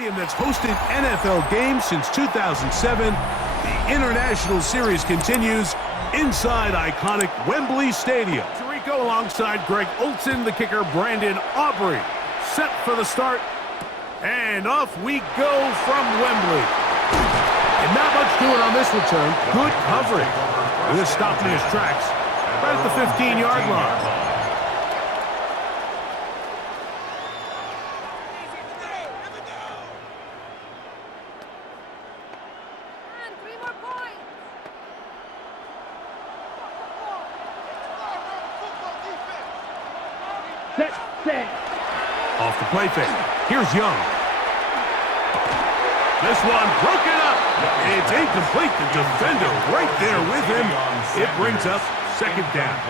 stadium that's hosted NFL games since 2007, the International Series continues inside iconic Wembley Stadium. Jericho alongside Greg Olsen, the kicker Brandon Aubrey. Set for the start, and off we go from Wembley. And not much doing on this return. Good coverage. This stopped in his tracks right at the 15-yard line. Off the play fake. Here's Young. This one broken up. It's incomplete. The defender right there with him. It brings up second down.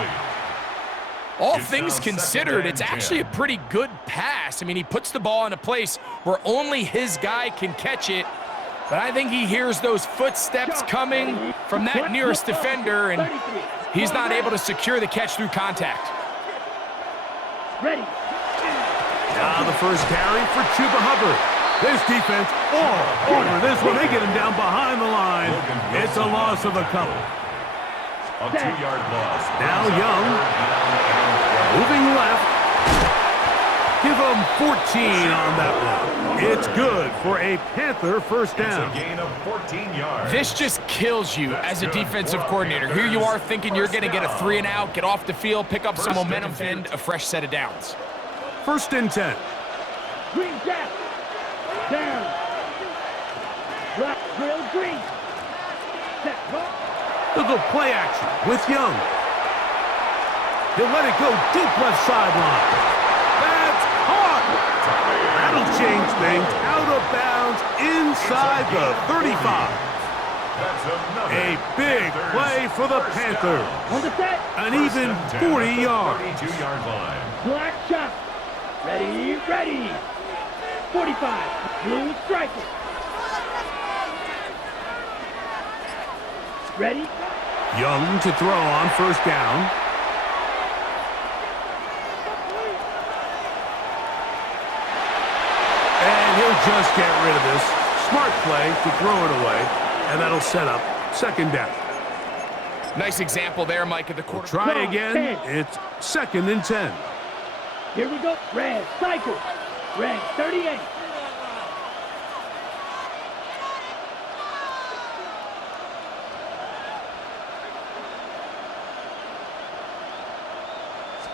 All things considered, it's actually a pretty good pass. I mean, he puts the ball in a place where only his guy can catch it. But I think he hears those footsteps coming from that nearest defender, and he's not able to secure the catch through contact. Ready. Now the first carry for Chuba Hubbard. This defense all over this one. They get him down behind the line. It's a loss of a couple. A 2-yard loss. Now Young. Moving left. Give him 14 on that one. It's good for a Panther first down. It's a gain of 14 yards. This just kills you as a defensive coordinator. Here you are thinking you're going to get a 3-and-out, get off the field, pick up some momentum, and a fresh set of downs. First and 10. Green jack. Down. Black drill green. Set. They'll go play action with Young. He'll let it go deep left sideline. That's caught. That'll change things. Out of bounds inside the 35. A big play for the Panthers. On the set. An even 40 yards. 32-yard line. Black shot. Ready, ready. 45. Blue striker. Ready. Young to throw on first down. And he'll just get rid of this. Smart play to throw it away. And that'll set up second down. Nice example there, Mike, of the quarterback. Try again. It's second and 10. Here we go. Red cycle. Red 38.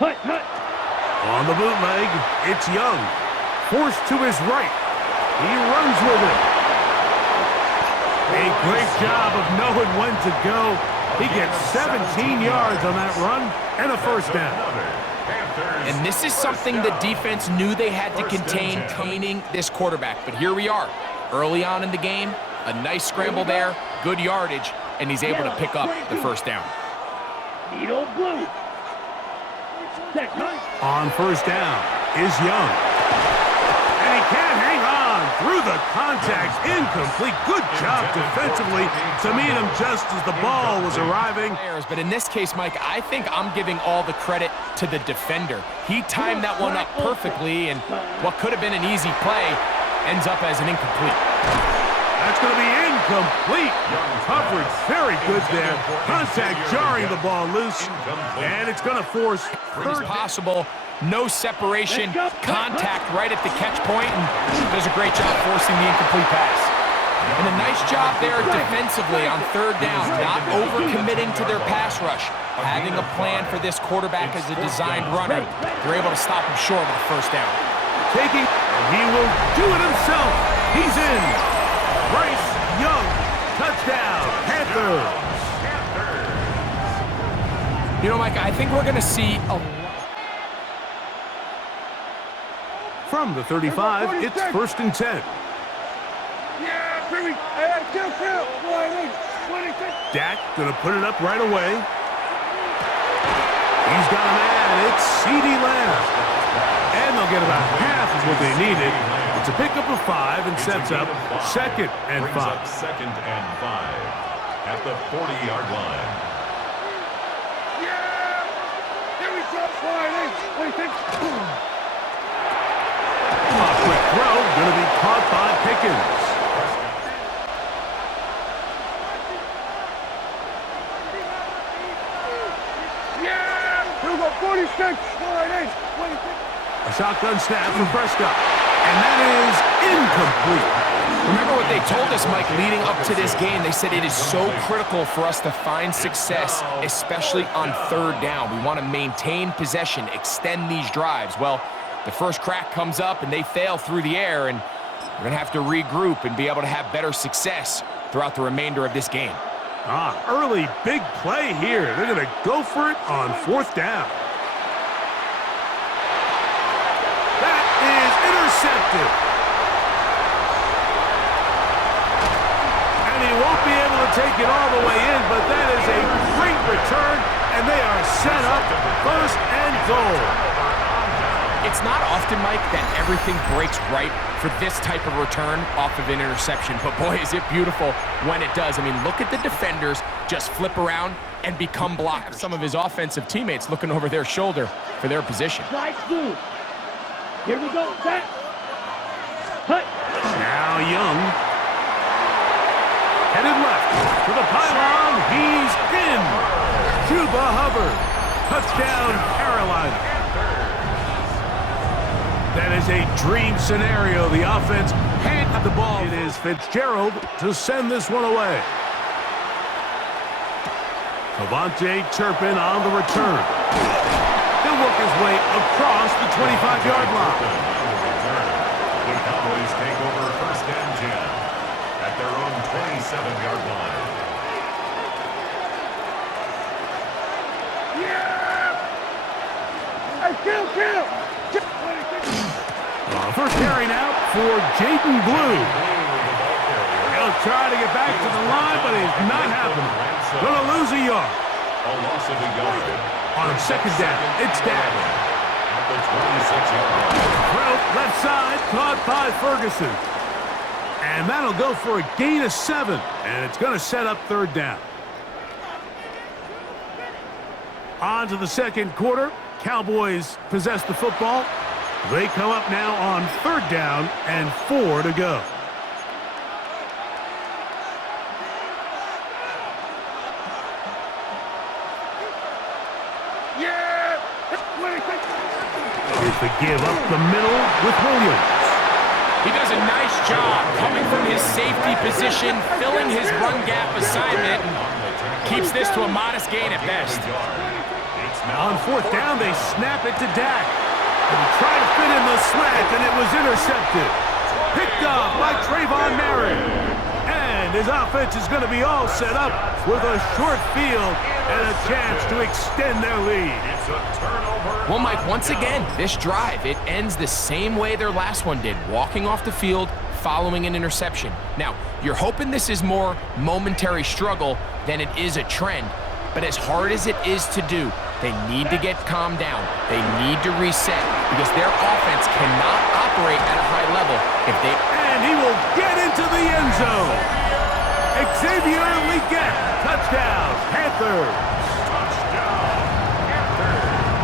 Hut, hut. On the bootleg, it's Young. Forced to his right. He runs with it. A great job of knowing when to go. He gets 17 yards on that run and a first down. And this is something the defense knew they had to containing this quarterback. But here we are, early on in the game, a nice scramble there, good yardage, and he's able to pick up the first down. Needle blue. On first down is Young. And he can't hang on through the contact. Incomplete. Good job defensively to meet him just as the ball was arriving. But in this case, Mike, I think I'm giving all the credit to the defender. He timed that one up perfectly, and what could have been an easy play ends up as an incomplete. That's going to be incomplete. Coverage very good there. Contact jarring the ball loose. And it's going to force third possible. No separation. Contact right at the catch point, and does a great job forcing the incomplete pass. And a nice job there defensively on third down, not overcommitting to their pass rush. Having a plan for this quarterback as a designed runner, they're able to stop him short on first down. Taking, and he will do it himself. He's in. Bryce Young, touchdown, Panthers. You know, Mike, I think we're going to see a... From the 35, it's first and 10. Dak going to put it up right away. He's got a man. It's CeeDee Lamb. And they'll get about half of what they needed. It's a pickup of 5 and sets up second and 5. Second and 5 at the 40-yard line. Quick throw, going to be caught by Pickens. Yeah! 46, 48, 26. A shotgun snap from Prescott. And that is incomplete. Remember what they told us, Mike, leading up to this game. They said it is so critical for us to find success, especially on third down. We want to maintain possession, extend these drives. Well, the first crack comes up and they fail through the air, and we're going to have to regroup and be able to have better success throughout the remainder of this game. Early big play here. They're going to go for it on fourth down. That is intercepted. And he won't be able to take it all the way in, but that is a great return, and they are set up first and goal. It's not often, Mike, that everything breaks right for this type of return off of an interception, but boy, is it beautiful when it does. I mean, look at the defenders just flip around and become blockers. Some of his offensive teammates looking over their shoulder for their position. Right through. Here we go, set. Cut. Now Young. Headed left to the pylon. He's in. Cuba Hubbard. Touchdown, Carolina. That is a dream scenario. The offense hand the ball. It is Fitzgerald to send this one away. Devontae Turpin on the return. He'll work his way across the 25-yard line. The Cowboys take over first and 10 at their own 27-yard line. Yeah! Hey, kill! First carry now for Jaden Blue. He'll try to get back to the line, but it's not happening. Gonna lose a yard. A loss of a yard. On second down, it's down. At the 26-yard line. Throw left side, caught by Ferguson. And that'll go for a gain of 7. And it's gonna set up third down. On to the second quarter. Cowboys possess the football. They come up now on third down and 4 to go. Yeah! Here's the give up the middle with Williams. He does a nice job coming from his safety position, filling his run gap assignment, and keeps this to a modest gain at best. On fourth down, they snap it to Dak. And he tried to fit in the slant, and it was intercepted. Picked off by Trayvon Merritt. And his offense is going to be all set up with a short field and a chance to extend their lead. It's a turnover. Well, Mike, once again, this drive, it ends the same way their last one did, walking off the field, following an interception. Now, you're hoping this is more momentary struggle than it is a trend, but as hard as it is to do, they need to get calmed down. They need to reset because their offense cannot operate at a high level if they... And he will get into the end zone. Xavier Legette, touchdown, Panthers.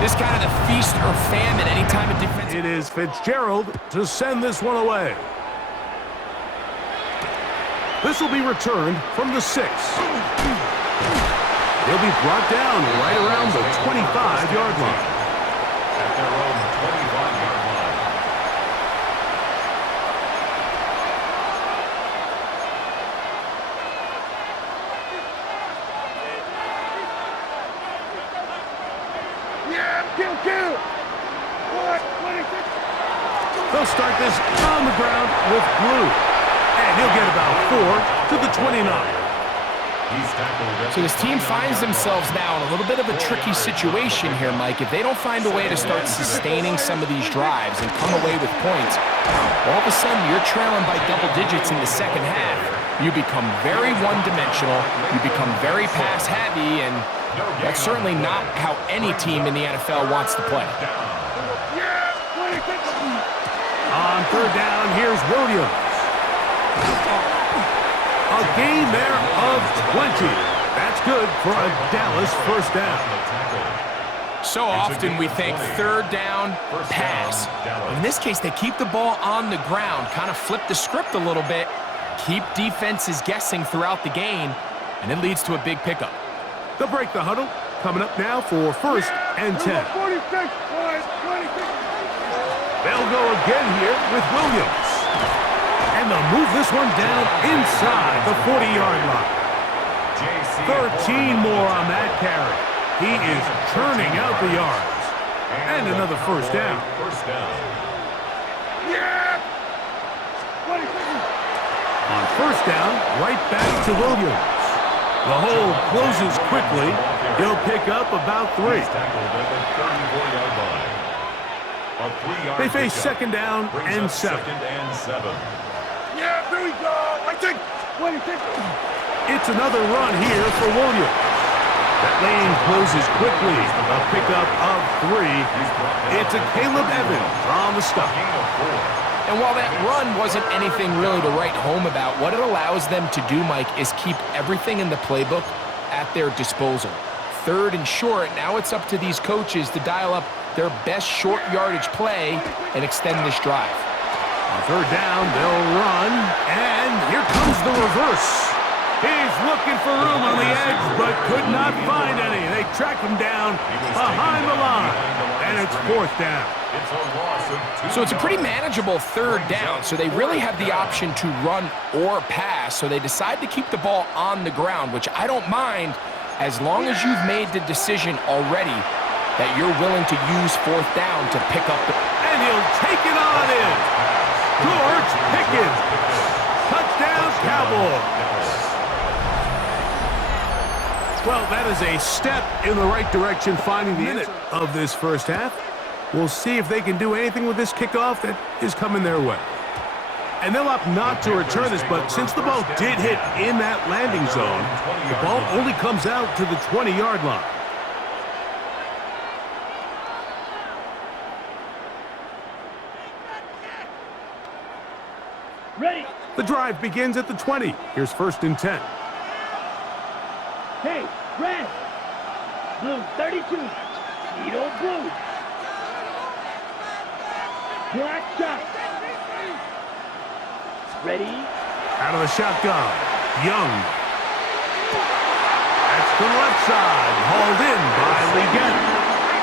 This kind of the feast or famine anytime a defense... It is Fitzgerald to send this one away. This will be returned from the 6. He'll be brought down right around the 25-yard line. At their own 25-yard line. Yeah! Kill! What? 26. They'll start this on the ground with Blue. And he'll get about 4 to the 29. So this team finds themselves now in a little bit of a tricky situation here, Mike. If they don't find a way to start sustaining some of these drives and come away with points, all of a sudden you're trailing by double digits in the second half. You become very one-dimensional, you become very pass-heavy, and that's certainly not how any team in the NFL wants to play. On third down, here's Williams. A gain there of 20. That's good for a Dallas first down. So often we think third down, pass. In this case, they keep the ball on the ground, kind of flip the script a little bit, keep defenses guessing throughout the game, and it leads to a big pickup. They'll break the huddle. Coming up now for 1st and 10. They'll go again here with Williams. And they'll move this one down inside the 40-yard line. 13 more on that carry. He is churning out the yards. And another first down. On first down, right back to Williams. The hole closes quickly. He'll pick up about 3. They face 2nd down and 7. Yeah, there we go. I think. It's another run here for Williams. That lane closes quickly. A pickup of 3. It's a Caleb Evans on the stop. And while that run wasn't anything really to write home about, what it allows them to do, Mike, is keep everything in the playbook at their disposal. 3rd and short, now it's up to these coaches to dial up their best short yardage play and extend this drive. On 3rd down, they'll run, and here comes the reverse. He's looking for room on the edge, but could not find any. They track him down behind the line, and it's 4th down. So it's a pretty manageable 3rd down, so they really have the option to run or pass, so they decide to keep the ball on the ground, which I don't mind as long as you've made the decision already that you're willing to use 4th down to pick up the... And he'll take it on in. George Pickens. Touchdown, Cowboys. Well, that is a step in the right direction, finding the minute of this first half. We'll see if they can do anything with this kickoff that is coming their way. And they'll opt not to return this, but since the ball did hit in that landing zone, the ball only comes out to the 20-yard line. Ready. The drive begins at the 20. Here's 1st and 10. Hey, red. Blue 32. Needle blue. Black shot. Ready. Out of the shotgun. Young. That's to the left side. Hauled in by Leggett.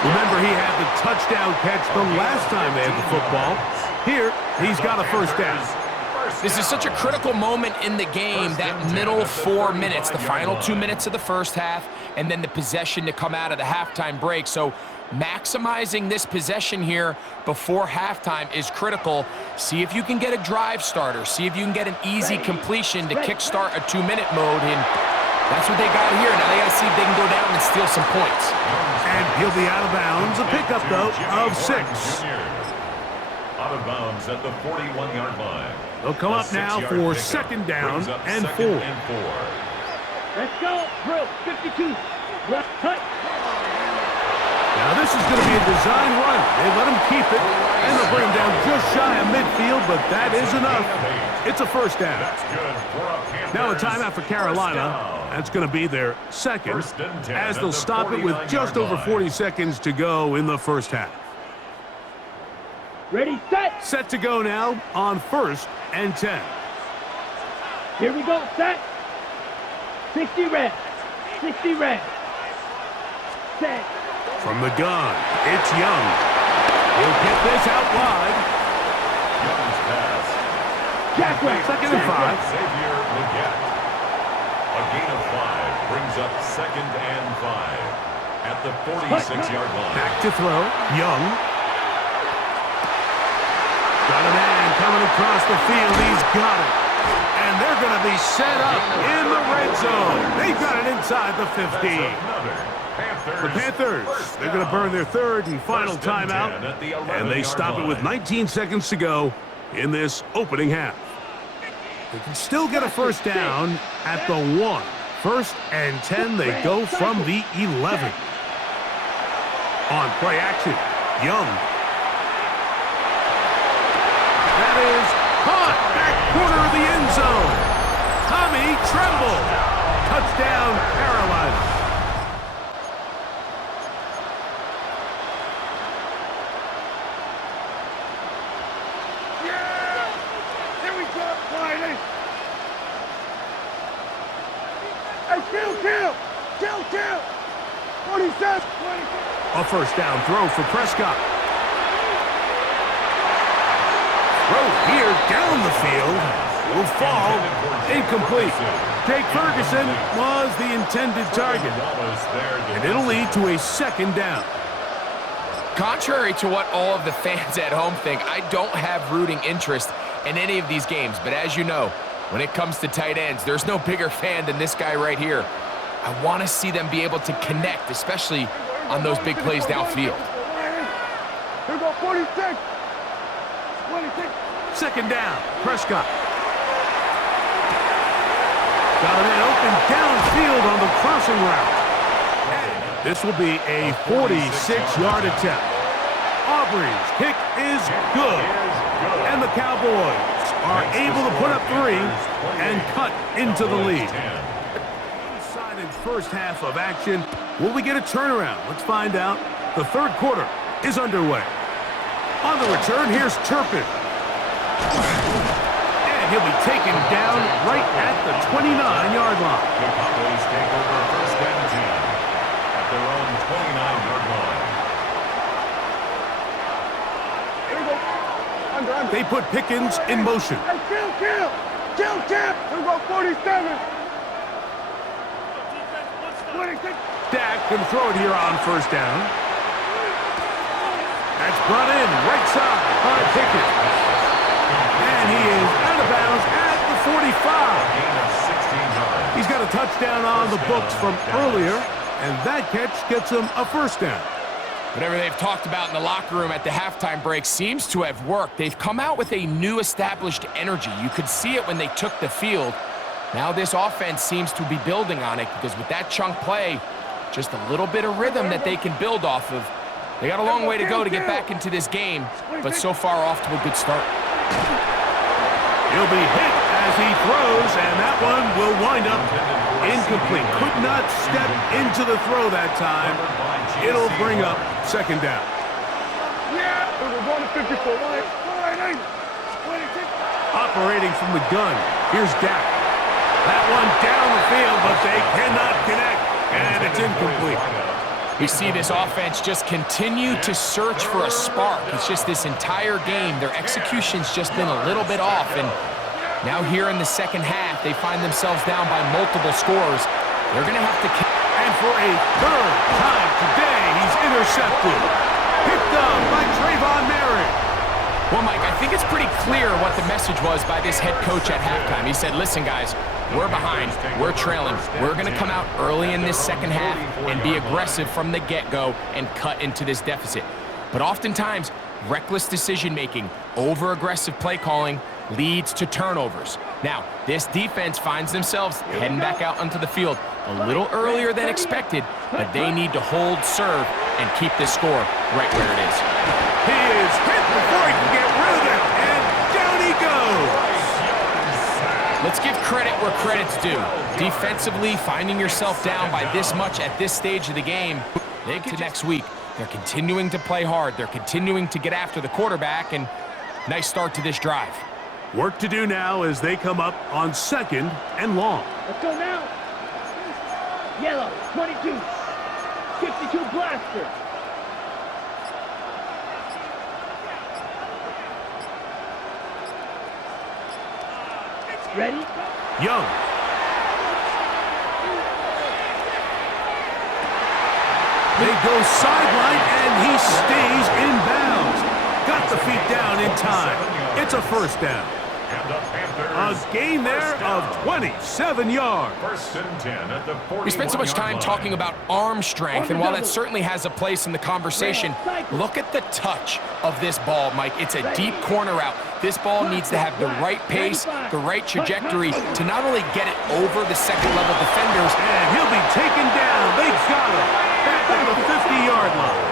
Remember, he had the touchdown catch the last time they had the football. Here, he's got a 1st down. This is such a critical moment in the game, that middle 4 minutes, the final 2 minutes of the first half, and then the possession to come out of the halftime break. So maximizing this possession here before halftime is critical. See if you can get a drive starter. See if you can get an easy completion to kickstart a 2-minute mode, and that's what they got here. Now they got to see if they can go down and steal some points. And he'll be out of bounds. A pickup, though, of 6. Out of bounds at the 41-yard line. They'll come up now for 2nd down and 4. Let's go. Bruv, 52. Left cut. Now this is going to be a design run. They let him keep it, and they'll bring him down just shy of midfield, but that is enough. It's a 1st down. Now a timeout for Carolina. That's going to be their 2nd, as they'll stop it with just over 40 seconds to go in the first half. Ready, set. Set to go now on 1st and 10. Here we go, set. 60 red. 60 red. Set. From the gun, it's Young. He'll get this out wide. Young's pass. Jackway. 2nd and 5. Xavier Leggett. A gain of 5 brings up 2nd and 5 at the 46-yard line. Back to throw, Young. Got a man coming across the field. He's got it. And they're going to be set up in the red zone. They've got it inside the 15. The Panthers, they're going to burn their 3rd and final timeout. And they stop it with 19 seconds to go in this opening half. They can still get a 1st down at the 1. 1st and 10, they go from the 11. On play action, Young. That is caught back corner of the end zone. Tommy Tremble. Touchdown, Carolina. A first down throw for Prescott. Throw here down the field. Will fall. Incomplete. Jake Ferguson was the intended target. And it'll lead to a second down. Contrary to what all of the fans at home think, I don't have rooting interest in any of these games. But as you know, when it comes to tight ends, there's no bigger fan than this guy right here. I want to see them be able to connect, especially on those big plays downfield. Here go 46. 26. Second down, Prescott. Garnett open downfield on the crossing route. This will be a 46-yard attempt. Aubrey's kick is good. And the Cowboys are able to put up 3 and cut into the lead. Decided first half of action. Will we get a turnaround? Let's find out. The third quarter is underway. On the return, here's Turpin. And he'll be taken down right at the 29-yard line. The Cowboys take over first and 10 at their own 29-yard line. They put Pickens in motion. Hey, kill! Here go 47. 26. Dak can throw it here on first down. That's brought in right side by Pickens. And he is out of bounds at the 45. Gain of 16 yards. He's got a touchdown on the books from earlier, and that catch gets him a first down. Whatever they've talked about in the locker room at the halftime break seems to have worked. They've come out with a new established energy. You could see it when they took the field. Now this offense seems to be building on it because with that chunk play, just a little bit of rhythm that they can build off of. They got a long way to go to get back into this game, but so far off to a good start. He'll be hit as he throws, and that one will wind up incomplete. Could not step into the throw that time. It'll bring up second down. Yeah, we're going to 54. Operating from the gun, here's Dak. That one down the field, but they cannot connect, and it's incomplete. We see this offense just continue to search for a spark. It's just this entire game, their execution's just been a little bit off, and now here in the second half, they find themselves down by multiple scores. They're going to have to... And for a third time today, he's intercepted. Picked up by Javon. Well, Mike, I think it's pretty clear what the message was by this head coach at halftime. He said, listen, guys, we're behind. We're trailing. We're going to come out early in this second half and be aggressive from the get-go and cut into this deficit. But oftentimes, reckless decision-making, over-aggressive play calling leads to turnovers. Now, this defense finds themselves heading back out onto the field a little earlier than expected, but they need to hold serve and keep this score right where it is. He is hit before he can get rid of it, and down he goes. Let's give credit where credit's due. Defensively, finding yourself down by this much at this stage of the game, they get to next week. They're continuing to play hard. They're continuing to get after the quarterback, and nice start to this drive. Work to do now as they come up on second and long. Let's go now. Yellow, 22. 52 blaster. Ready? Young. They go sideline, and he stays in bounds. Got the feet down in time. It's a first down. And the Panthers A gain there of 27 yards. first and 10 at the 41-yard We spent so much time line. talking about arm strength, and while that certainly has a place in the conversation, look at the touch of this ball, Mike. It's a deep corner route. This ball needs to have the right pace, the right trajectory to not only get it over the second-level defenders. And he'll be taken down. They got him back at the 50-yard line.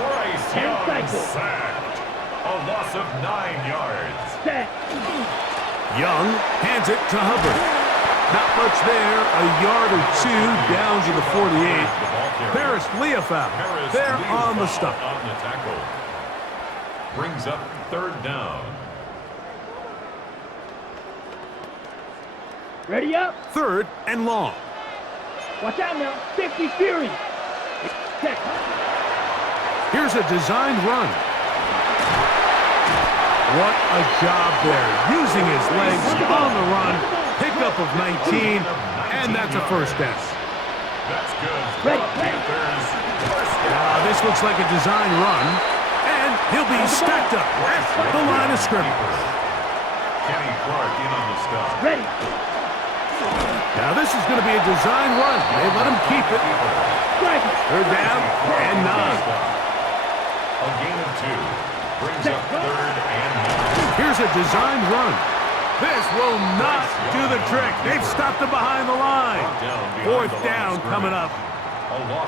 Bryce Young sacked. A loss of 9 yards. Set. Young hands it to Hubbard. Not much there. A yard or two down to the 48. Paris Leofau. They're on the stop. On the tackle. Brings up third down. Ready up. Third and long. Watch out now. 50 Fury. Here's a designed run. What a job there. Using his legs on the run. Pickup of 19, and that's a first down. That's good. Panthers. Now, this looks like a design run, and he'll be stacked up at the line of scrimmage. Kenny Clark in on the stop. Ready. Now, this is going to be a design run. They let him keep it. Third down and 9. A gain of 2 brings up 3rd and 9. Here's a designed run. This will not do the trick. They've stopped him behind the line. 4th down coming up.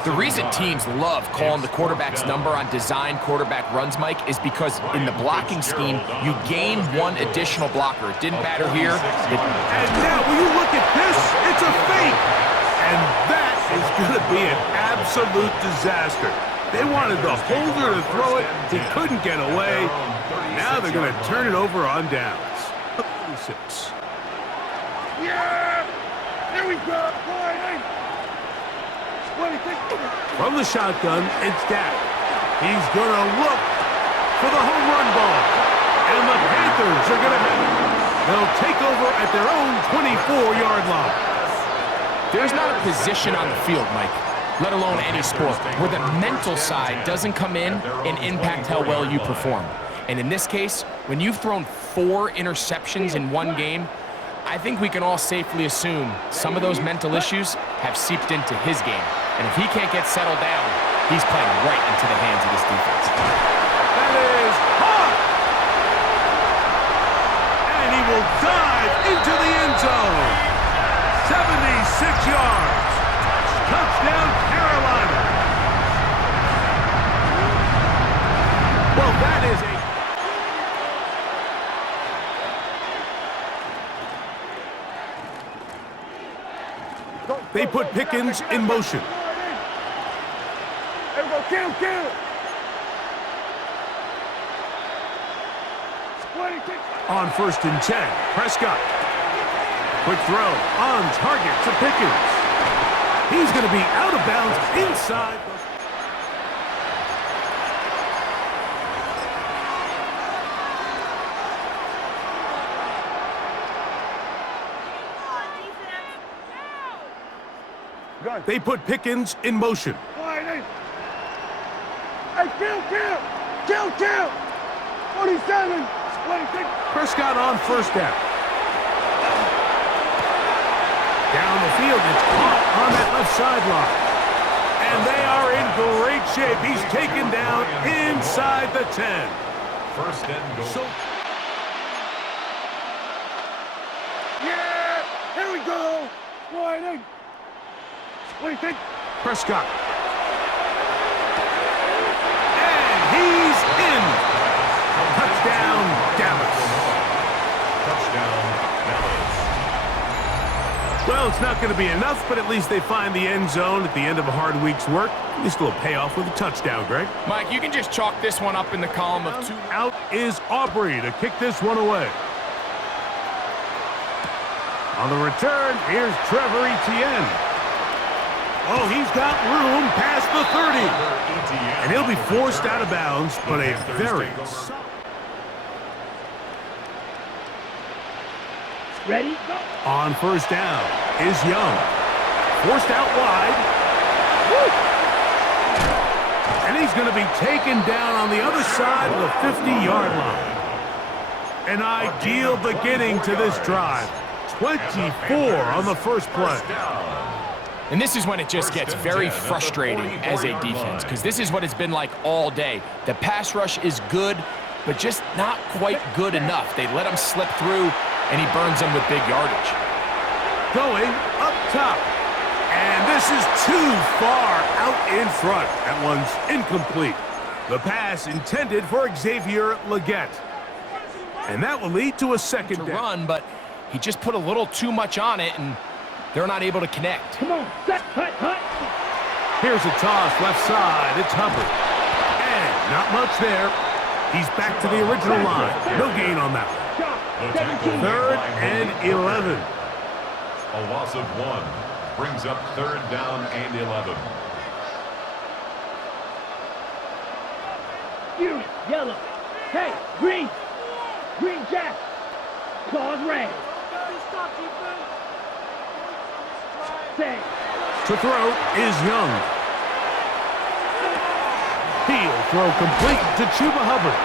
The reason teams love calling the quarterback's number on design quarterback runs, Mike, is because in the blocking scheme, you gain 1 additional blocker. It didn't matter here. And now, will you look at this? It's a fake. And that is going to be an absolute disaster. They wanted the holder to throw it. He couldn't get away. Now they're going to turn it over on downs. 36. Yeah! Here we go! From the shotgun, it's Dak. He's going to look for the home run ball. And the Panthers are going to have it. They'll take over at their own 24-yard line. There's not a position on the field, Mike, let alone any sport, where the mental side doesn't come in and impact how well you perform. And in this case, when you've thrown 4 interceptions in one game, I think we can all safely assume some of those mental issues have seeped into his game. And if he can't get settled down, he's playing right into the hands of this defense. That is hot! And he will dive into the end zone. 76 yards. Touchdown, Carolina. Well, that is a... They put Pickens in motion. Kill! On 1st and 10, Prescott. Quick throw on target to Pickens. He's going to be out of bounds inside. They put Pickens in motion. Hey, kill! 47! Prescott on 1st down. Down the field, it's caught on that left sideline. And they are in great shape. He's taken down inside the 10. 1st and goal. Yeah! Here we go! Sliding! What do you think? Prescott. And he's in. Touchdown, Dallas. Touchdown, Dallas. Well, it's not going to be enough, but at least they find the end zone at the end of a hard week's work. At least a little payoff with a touchdown, Greg. Mike, you can just chalk this one up in the column of 2. Out is Aubrey to kick this one away. On the return, here's Trevor Etienne. Oh, he's got room past the 30. And he'll be forced out of bounds, but a very... Ready? Go. On 1st down is Young. Forced out wide. Woo! And he's going to be taken down on the other side of the 50-yard line. An ideal beginning to this drive. 24 on the first play. And this is when it just gets very frustrating as a defense, because this is what it's been like all day. The pass rush is good, but just not quite good enough. They let him slip through, and he burns them with big yardage. Going up top. And this is too far out in front. That one's incomplete. The pass intended for Xavier Legette. And that will lead to a second down. Run, but he just put a little too much on it, and they're not able to connect. Come on, set, hut. Here's a toss left side. It's Hubbard. And not much there. He's back to the original line. No gain on that one. 3rd and 11. A loss of 1 brings up 3rd down and 11. You, yellow. Hey, green. Green jack. Claws red. Say. To throw is Young. He'll throw complete to Chuba Hubbard.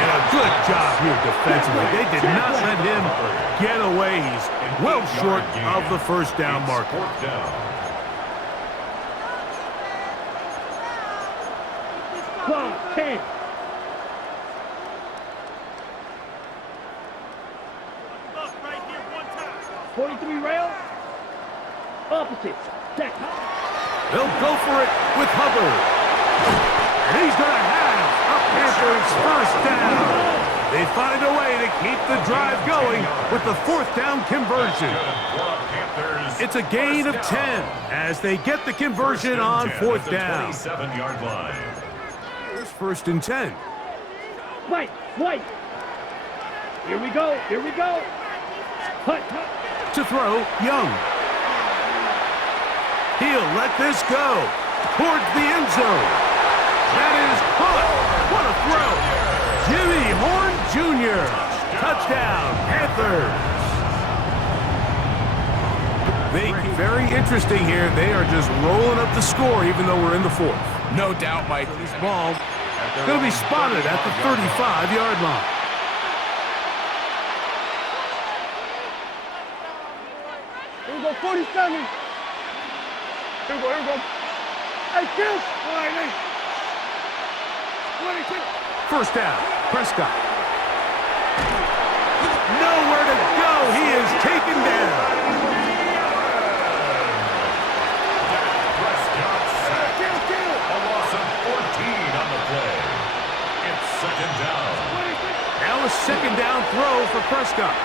And a good job here defensively. They did not let him get away. He's well short of the first down marker. Claw 10. Right here, one time. 43 rail. Opposite. Set. They'll go for it with Hubbard. And he's going to have a Panthers first down. They find a way to keep the drive going with the fourth down conversion. It's a gain of 10 as they get the conversion on fourth down. 27-yard line. Here's first and 10. White. Here we go. Hut. To throw, Young. He'll let this go towards the end zone. That is caught. What a throw. Jimmy Horn Jr. Touchdown, Panthers. Very interesting here. They are just rolling up the score even though we're in the fourth. No doubt, Mike. This ball going to be spotted at the 35-yard line. Here we go, 47. Here we go. Hey, kill. All right, hey. 26. First down, Prescott. Nowhere to go. He is taken down. Prescott sacked. A loss of 14 on the play. It's second down. Now a second down throw for Prescott.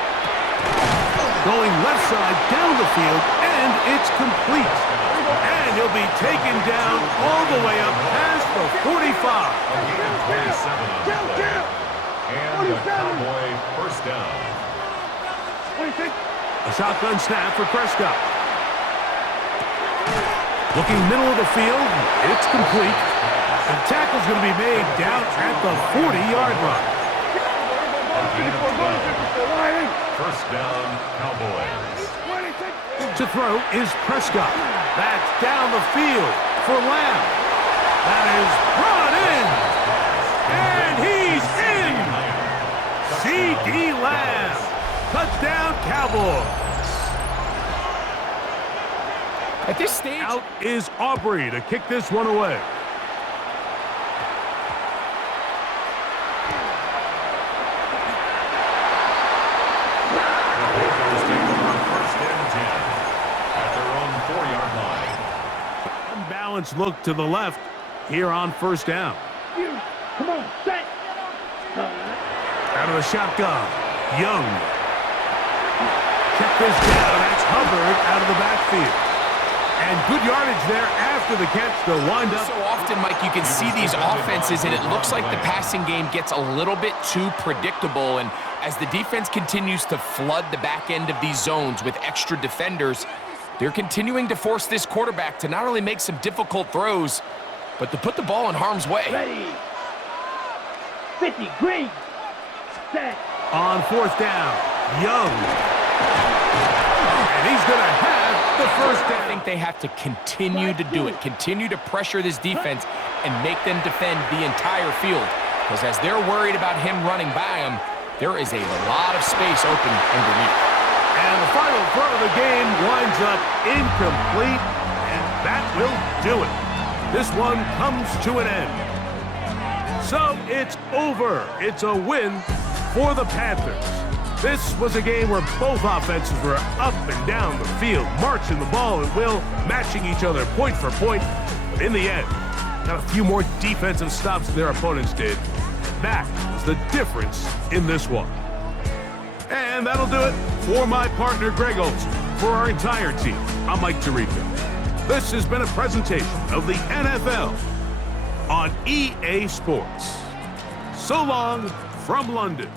Going left side down the field, and it's complete. And he'll be taken down all the way up past the 45. A gain of 27 on the play. And the Cowboy first down. A shotgun snap for Prescott. Looking middle of the field, it's complete. The tackle's going to be made down at the 40-yard line. First down, Cowboys. To throw is Prescott. That's down the field for Lamb. That is brought in. And he's in. C.D. Lamb. Touchdown, Cowboys. At this stage, Out is Aubrey to kick this one away. Unbalanced look to the left here on first down. Come on, set. Out of the shotgun, Young. Check this down. That's Hubbard out of the backfield. And good yardage there after the catch to wind up. so often, Mike, you can see these offenses, and it looks like the passing game gets a little bit too predictable. And as the defense continues to flood the back end of these zones with extra defenders, they're continuing to force this quarterback to not only make some difficult throws, but to put the ball in harm's way. Ready. 50, green. Set. On fourth down, Young. And he's going to have the first down. I think they have to continue to do it, continue to pressure this defense and make them defend the entire field. Because as they're worried about him running by them, there is a lot of space open underneath. And the final throw of the game winds up incomplete, and that will do it. This one comes to an end. So it's over. It's a win for the Panthers. This was a game where both offenses were up and down the field, marching the ball at will, matching each other point for point. But in the end, got a few more defensive stops than their opponents did. That was the difference in this one. And that'll do it for my partner, Greg Olson. For our entire team, I'm Mike Tirico. This has been a presentation of the NFL on EA Sports. So long from London.